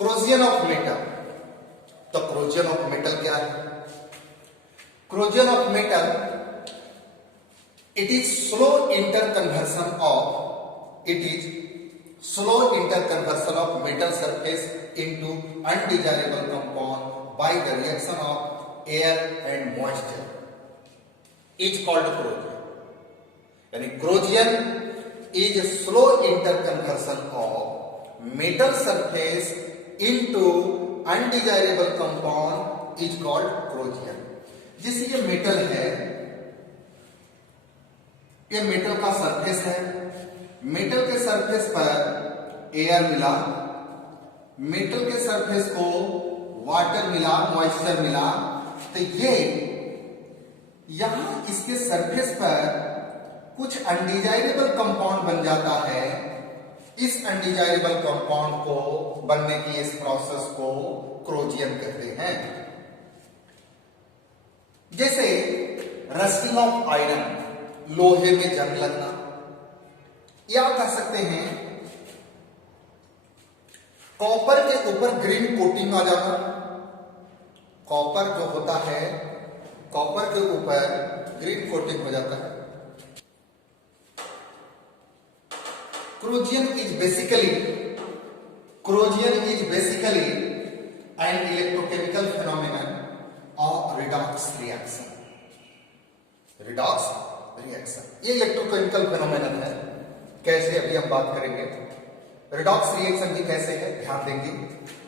क्रोजियन of metal. तो क्रोजियन of metal क्या है? Corrosion of metal, it is slow interconversion of metal surface into undesirable compound by the reaction of air and moisture is called corrosion. यानी corrosion is slow interconversion of metal surface into undesirable compound is called corrosion. जैसे ये metal है, ये metal का surface है, metal के surface पर air मिला, मेटल के सरफेस को वाटर मिला, मॉइस्चर मिला, तो ये यहां इसके सरफेस पर कुछ अनडिजायरेबल कंपाउंड बन जाता है। इस अनडिजायरेबल कंपाउंड को बनने की इस प्रोसेस को क्रोजियन कहते हैं। जैसे रस्टिंग ऑफ आयरन, लोहे में जंग लगना, या कह सकते हैं कॉपर के ऊपर ग्रीन कोटिंग आ जाना। कॉपर जो होता है, कॉपर के ऊपर ग्रीन कोटिंग हो जाता है। Corrosion is basically an electrochemical phenomenon or redox reaction। redox reaction ये इलेक्ट्रोकेमिकल फिनोमेनन है। कैसे, अभी हम बात करेंगे। रिडॉक्स रिएक्शन भी कैसे है, ध्यान देंगे।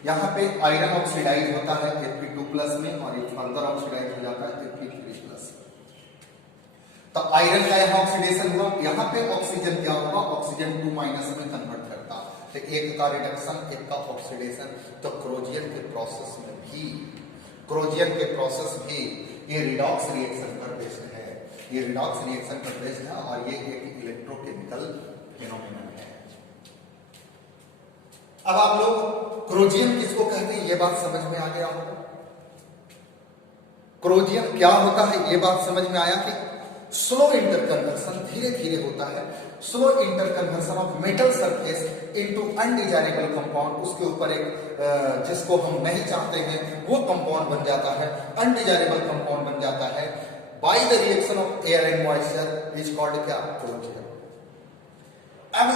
यहां पे आयरन ऑक्सीडाइज होता है Fe2+ में और ये फर्दर ऑक्सीडाइज हो जाता है Fe3+। तो आयरन का यहां ऑक्सीडेशन हुआ, यहां पे ऑक्सीजन क्या होगा, ऑक्सीजन 2- में कन्वर्ट करता, तो एक का रिडक्शन, एक का ऑक्सीडेशन। तो क्रोजियन के प्रोसेस भी ये रिडॉक्स रिएक्शन पर बेस्ड है। ये रिडॉक्स रिएक्शन पर बेस्ड है और ये एक इलेक्ट्रोकेमिकल फिनोमेनन है। अब आप लोग क्रोजियन किसको कहते हैं ये बात समझ में आ गया होगा। क्रोजियन क्या होता है ये बात समझ में आया कि स्लो इंटरकन्वर्सन, धीरे धीरे होता है, slow interconversion of metal surface into undesirable compound. उसके ऊपर एक जिसको हम नहीं चाहते हैं वो कंपाउंड बन जाता है, अनडिजायरेबल कंपाउंड बन जाता है bye the reaction of air and moisture is called क्या, क्रोजियन। अब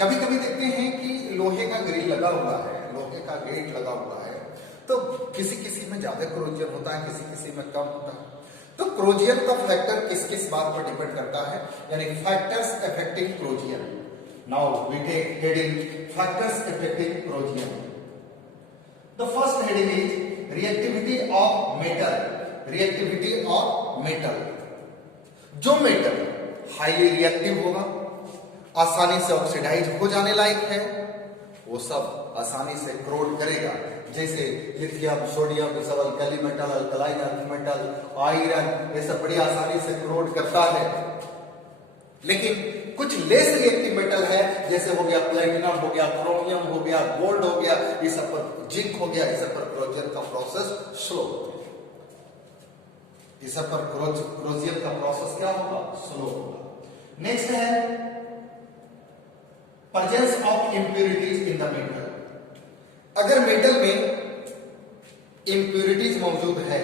कभी कभी देखते हैं कि लोहे का ग्रिल लगा हुआ है, लोहे का गेट लगा हुआ है, तो किसी किसी में ज्यादा क्रोजियन होता है, किसी किसी में कम होता है। तो क्रोजियन का फैक्टर किस किस बात पर डिपेंड करता है, यानी factors affecting corrosion. Now we take heading factors affecting corrosion. The first heading is reactivity of metal. Reactivity of metal, जो मेटल हाईली रिएक्टिव होगा, आसानी से ऑक्सीडाइज हो जाने लायक है, वो सब आसानी से क्रोड करेगा। जैसे लिथियम, सोडियम, ये सब alkali metal, alkaline earth metal, iron, ये सब बड़ी आसानी से क्रोड करता है। लेकिन कुछ लेस रिएक्टिव मेटल है, जैसे हो गया प्लेटिनम, हो गया क्रोमियम, हो गया गोल्ड, हो गया, ये सब पर जिंक हो गया, ये सब पर क्रोजियन का प्रोसेस स्लो होता है। ये सब पर क्रोजियन का प्रोसेस क्या होगा, स्लो होगा। नेक्स्ट है presence of impurities in the metal. अगर मेटल में इंप्यूरिटीज मौजूद है,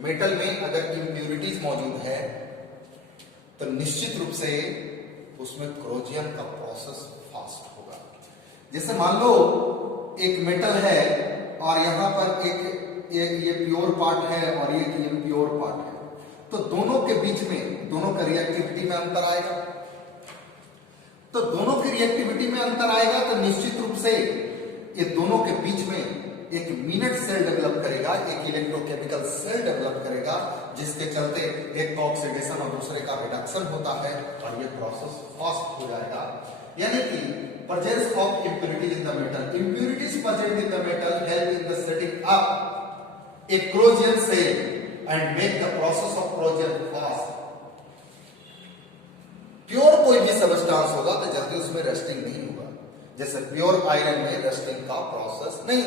मेटल में अगर इंप्यूरिटीज मौजूद है, तो निश्चित रूप से उसमें क्रोजियन का प्रोसेस फास्ट होगा। जैसे मान लो एक मेटल है और यहां पर एक ये प्योर पार्ट है और ये इम्प्योर पार्ट है, तो दोनों के बीच में, दोनों का रिएक्टिविटी में अंतर आएगा। तो दोनों की रिएक्टिविटी में अंतर आएगा तो निश्चित रूप से ये दोनों के बीच में एक मिनट सेल डेवलप करेगा, एक इलेक्ट्रोकेमिकल सेल डेवलप करेगा, जिसके चलते एक का ऑक्सीडेशन और दूसरे का रिडक्शन होता है और ये प्रोसेस फास्ट हो जाएगा। यानी कि presence of impurities in the metal, impurities present in the metal help in the setting up a corrosion cell and make the process of corrosion fast. Pure कोई भी सबस्टांस होगा तो जल्दी उसमें रस्टिंग नहीं होगा। जैसे प्योर आयरन में रस्टिंग का प्रोसेस नहीं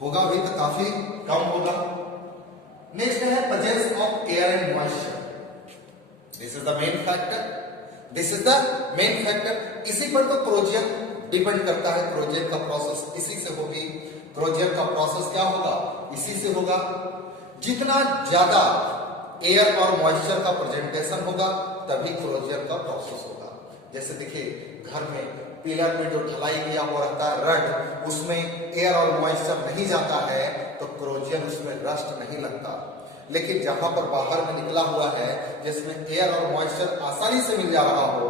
होगा भी तो काफी कम होगा। नेक्स्ट है presence of air and moisture. This is the main factor, this is the main factor. इसी पर तो क्रोजियन डिपेंड करता है क्रोजियन का प्रोसेस इसी से होगी। क्रोजियन का प्रोसेस क्या होगा, इसी से होगा। जितना ज्यादा एयर और मॉइस्चर का प्रेजेंटेशन होगा तभी क्रोजियन का प्रोसेस होगा। जैसे देखिए घर में पिलर में जो ढलाई किया हुआ रहता है रड, उसमें एयर और मॉइस्चर नहीं जाता है तो क्रोजियन उसमें रस्ट नहीं लगता। लेकिन जहां पर बाहर में निकला हुआ है जिसमें एयर और मॉइस्चर आसानी से मिल जा रहा हो,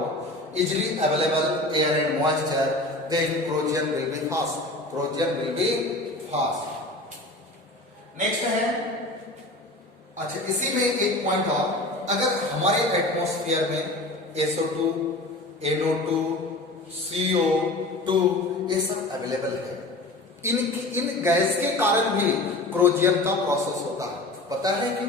easily available air and moisture, then corrosion will be fast, corrosion will be fast. Next है, अच्छा इसी में एक पॉइंट और, अगर हमारे एटमॉस्फेयर में SO2, NO2, CO2 ये सब अवेलेबल है, इन गैस के कारण भी क्रोजियन का प्रोसेस होता है। पता है क्यों?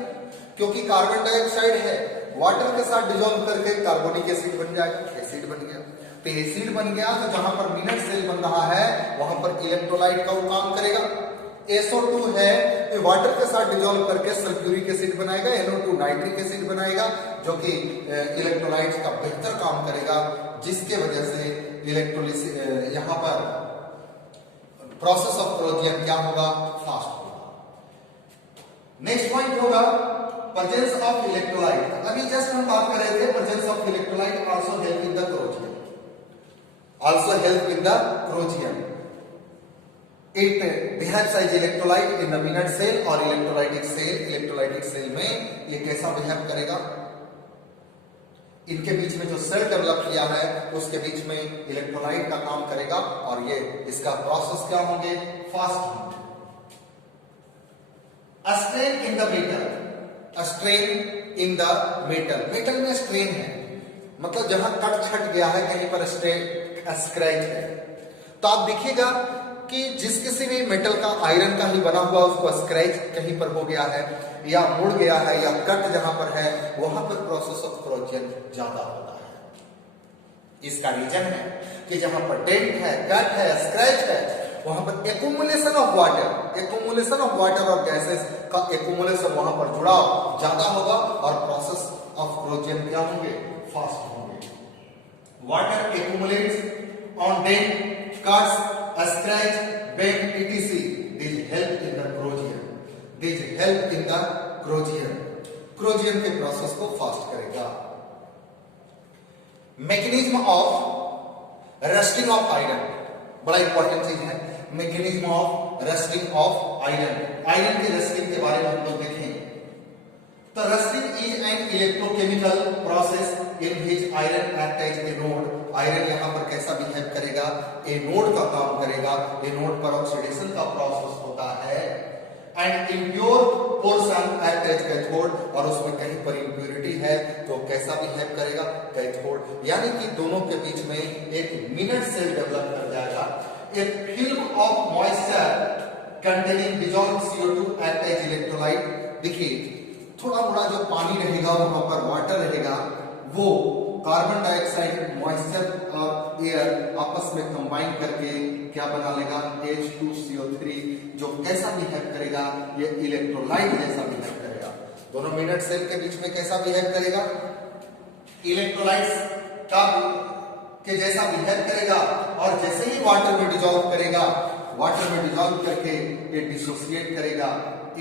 क्योंकि कार्बन डाइऑक्साइड है, वाटर के साथ डिसॉल्व करके कार्बोनिक एसिड बन जाएगा, एसिड बन गया। तो एसिड बन गया तो जहां पर मिनट सेल बन रहा है वहां पर इलेक्ट्रोलाइट का वो काम करेगा। SO2 है तो वाटर के साथ डिसॉल्व करके सल्फ्यूरिक एसिड बनाएगा, NO2 नाइट्रिक एसिड बनाएगा, जो कि इलेक्ट्रोलाइट्स का बेहतर काम करेगा, जिसके वजह से इलेक्ट्रोलिसिस यहां पर प्रोसेस ऑफ क्रोजियन क्या होगा, फास्ट होगा। नेक्स्ट पॉइंट होगा प्रेजेंस ऑफ इलेक्ट्रोलाइट। अभी जस्ट हम बात कर रहे थे presence of electrolyte also help in the corrosion, also help in the corrosion. It behaves as electrolyte in the minute cell और इलेक्ट्रोलाइटिक सेल। इलेक्ट्रोलाइटिक सेल में ये कैसा बिहेव करेगा, इनके बीच में जो सेल डेवलप किया है उसके बीच में इलेक्ट्रोलाइट का काम करेगा और ये इसका प्रोसेस क्या होंगे, फास्ट होंगे। Strain in the metal, strain in the metal, metal में स्ट्रेन है मतलब जहां कट छट गया है कहीं पर स्क्रैच है, तो आप देखिएगा कि जिस किसी भी मेटल का आयरन का ही बना हुआ उसको स्क्रैच कहीं पर हो गया है या मुड़ गया है या कट जहां पर है वहां पर प्रोसेस ऑफ क्रोजियन ज्यादा होता है। इसका रीजन है कि जहां पर डेंट है, कट है, स्क्रैच है, वहां पर एक्यूमुलेशन ऑफ वाटर और गैसेस का एक्यूमुलेशन वहां पर जुड़ाव ज्यादा होगा और प्रोसेस ऑफ क्रोजियन क्या होंगे, फास्ट होंगे। Water accumulates on dent, cuts, scratch, bend, etc. These help in the corrosion. These help in the corrosion. Corrosion के प्रोसेस को फास्ट करेगा। Mechanism of rusting of iron बड़ा इंपॉर्टेंट चीज है। Mechanism of rusting of iron, iron के rusting के बारे में हम लोग देखें तो rusting is an electrochemical process in which iron act as anode. Iron यहाँ पर कैसा बिहेव करेगा, एनोड का काम करेगा, एनोड पर ऑक्सीडेशन का प्रोसेस होता है। And impure portion act as cathode, और उसमें कहीं पर इम्प्योरिटी है तो कैसा बिहेव करेगा, कैथोड। यानी कि दोनों के बीच में एक मिनट सेल डेवलप कर जाएगा। A film of moisture containing dissolved CO2 act as electrolyte. देखिए थोड़ा मोड़ा जो पानी रहेगा वहां पर वाटर रहेगा, वो कार्बन डाइऑक्साइड, मॉइस्चर और एयर आपस में कंबाइन करके क्या बना लेगा, H2CO3, जो कैसा बिहेव करेगा, ये इलेक्ट्रोलाइट जैसा बिहेव करेगा। दोनों मिनट सेल के बीच में कैसा बिहेव करेगा, इलेक्ट्रोलाइट्स का के जैसा बिहेव करेगा और जैसे ही वाटर में डिसॉल्व करेगा, वाटर में डिसॉल्व करके ये डिसोसिएट करेगा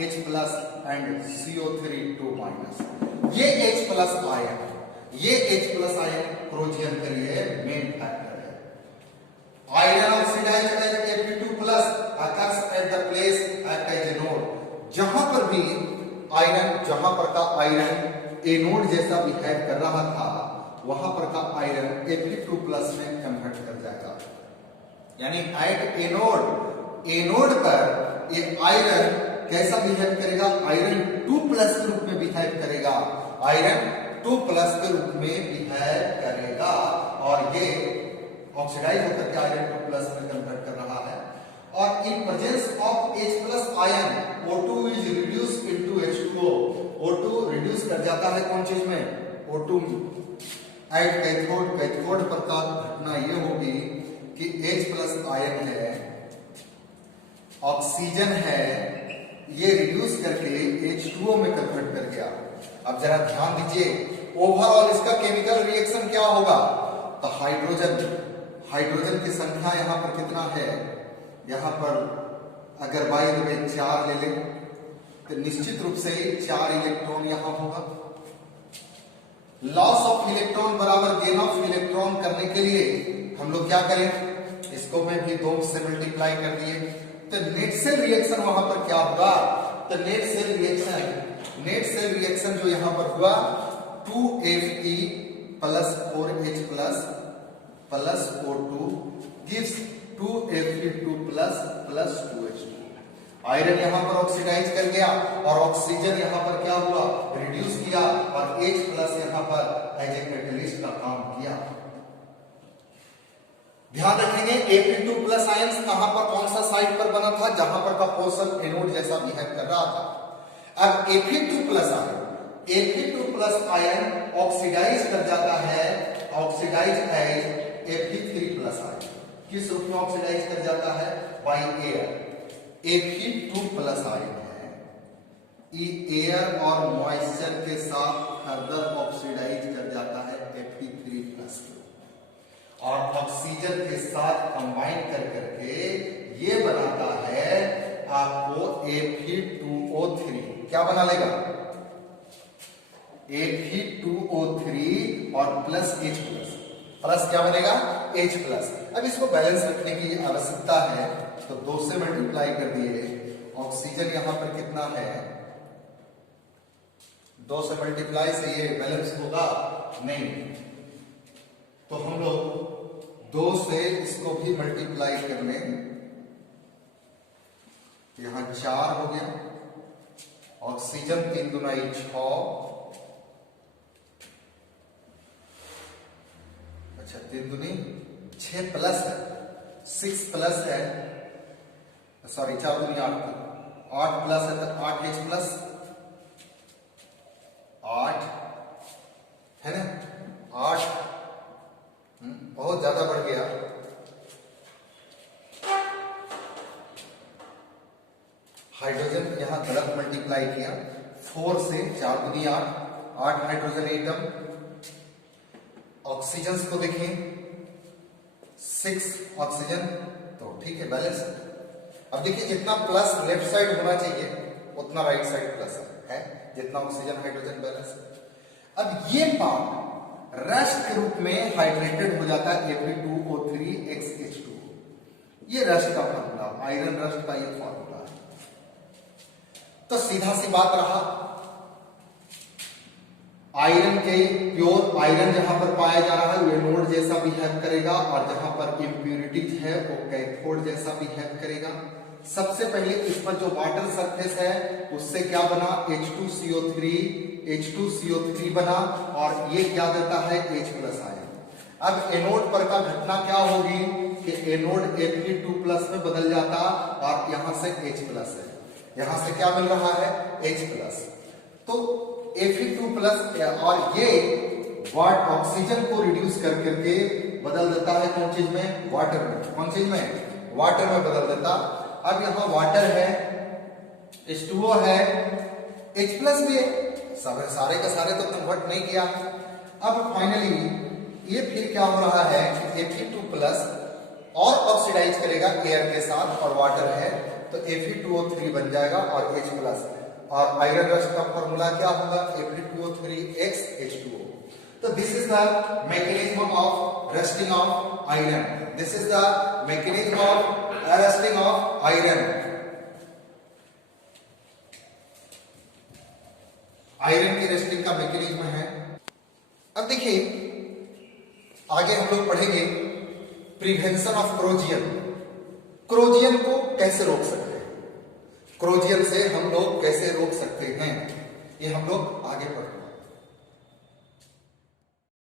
H प्लस एंड CO3 2-। ये H प्लस आयन, ये H प्लस आयन क्रोजियन के लिए मेन फैक्टर है। Iron oxidise as Fe2 plus occurs at the place act as anode. जहां पर भी आयरन, जहां पर का आयरन एनोड जैसा बिहेव कर रहा था वहां पर का आयरन Fe2 प्लस में कन्वर्ट कर जाएगा। यानी एट एनोड, एनोड पर ये आयरन कैसा बिहेव करेगा, आयरन 2 प्लस के रूप में बिहेव करेगा, आयरन 2 प्लस के रूप में बिहेव करेगा और ये ऑक्सीडाइज होकर के आयरन 2 प्लस में कन्वर्ट कर रहा है। और in presence of H plus ion O2 is reduced into H2O। O2 reduce कर जाता है कौन चीज में, O2 एट कैथोड। कैथोड पर का घटना ये होगी कि H प्लस आयन है, ऑक्सीजन है, ये रिड्यूस करके H2O में कन्वर्ट कर गया। अब जरा ध्यान दीजिए ओवरऑल इसका केमिकल रिएक्शन क्या होगा, तो हाइड्रोजन हाइड्रोजन की संख्या यहाँ पर कितना है, यहाँ पर अगर बाई द वे 4 ले लें तो निश्चित रूप से 4 इलेक्ट्रॉन यहाँ होगा। लॉस ऑफ इलेक्ट्रॉन बराबर गेन ऑफ इलेक्ट्रॉन करने के लिए हम लोग क्या करें, इसको में भी 2 से मल्टीप्लाई कर दिए तो नेट सेल रिएक्शन वहां पर क्या होगा, तो नेट सेल रिएक्शन जो यहां पर हुआ 2Fe plus 4H plus O2 gives 2Fe2 plus 2H2। Iron यहां पर ऑक्सीडाइज कर गया और ऑक्सीजन यहां पर क्या हुआ, रिड्यूस किया और H प्लस यहां पर एज ए कैटलिस्ट का काम किया। ध्यान रखेंगे Fe2 प्लस आयंस कहां पर, कौन सा साइड पर बना था, जहां पर का पोर्शन एनोड जैसा बिहेव कर रहा था। अब Fe2 प्लस आयन ऑक्सीडाइज कर जाता है, oxidise as Fe3 plus ion. किस रूप में ऑक्सीडाइज कर जाता है, by air. Fe2 plus ion है, ये एयर और मॉइस्चर के साथ फर्दर ऑक्सीडाइज कर जाता है Fe3 प्लस और ऑक्सीजन के साथ कंबाइन कर करके ये बनाता है आपको Fe2O3। क्या बना लेगा, Fe2O3 और प्लस H प्लस क्या बनेगा, H प्लस। अब इसको बैलेंस रखने की आवश्यकता है तो 2 से मल्टीप्लाई कर दिए। ऑक्सीजन यहां पर कितना है, 2 से मल्टीप्लाई से ये बैलेंस होगा नहीं, तो हम लोग 2 से इसको भी मल्टीप्लाई कर लें, यहां 4 हो गया। ऑक्सीजन 3 दूना 6, अच्छा 3 दूनी 6 प्लस है, 6 प्लस है, सॉरी 4 दूनी 8 प्लस है तो 8H प्लस 8 है ना, 8 बहुत ज्यादा बढ़ गया। हाइड्रोजन यहां गलत मल्टीप्लाई किया, 4 से 4 दूनी 8 हाइड्रोजन एटम। ऑक्सीजन को देखें 6 ऑक्सीजन, तो ठीक है बैलेंस। अब देखिए जितना प्लस लेफ्ट साइड होना चाहिए उतना राइट साइड प्लस है, जितना ऑक्सीजन हाइड्रोजन बैलेंस। अब ये पार्ट रस्ट के रूप में हाइड्रेटेड हो जाता है Fe2O3 XH2। ये रस्ट का फॉर्मूला, आयरन रस्ट का ये फॉर्मूला है। तो सीधा सी बात रहा, आयरन के प्योर आयरन जहां पर पाया जा रहा है वो एनोड जैसा बिहेव करेगा और जहां पर इंप्यूरिटीज है वो कैथोड जैसा बिहेव करेगा। सबसे पहले इस पर जो वाटर सरफेस है उससे क्या बना, H2CO3 बना और ये क्या देता है, H प्लस आयन। अब एनोड पर का घटना क्या होगी कि एनोड Fe2 प्लस में बदल जाता और यहां से H प्लस है, यहां से क्या मिल रहा है, H प्लस। तो Fe2 प्लस और ये वाट ऑक्सीजन को रिड्यूस कर करके बदल देता है कौन चीज में, वाटर में। कौन चीज में, वाटर में बदल देता। अब यहां वाटर है, H2O है, H प्लस भी है, सारे का सारे तो कन्वर्ट नहीं किया। अब फाइनली ये फिर क्या हो रहा है कि Fe2 प्लस और ऑक्सीडाइज करेगा एयर के साथ और वाटर है तो Fe2O3 बन जाएगा और H प्लस। और आयरन रस्ट का फॉर्मूला क्या होगा, Fe2O3 XH2O। तो this is the mechanism of rusting of iron, this is the mechanism of rusting of iron. Iron की रस्टिंग का मैकेनिज्म है। अब देखिए आगे हम लोग पढ़ेंगे प्रिवेंशन ऑफ क्रोजियन। क्रोजियन को कैसे रोक सकते हैं, क्रोजियन से हम लोग कैसे रोक सकते हैं, ये हम लोग आगे पढ़ेंगे।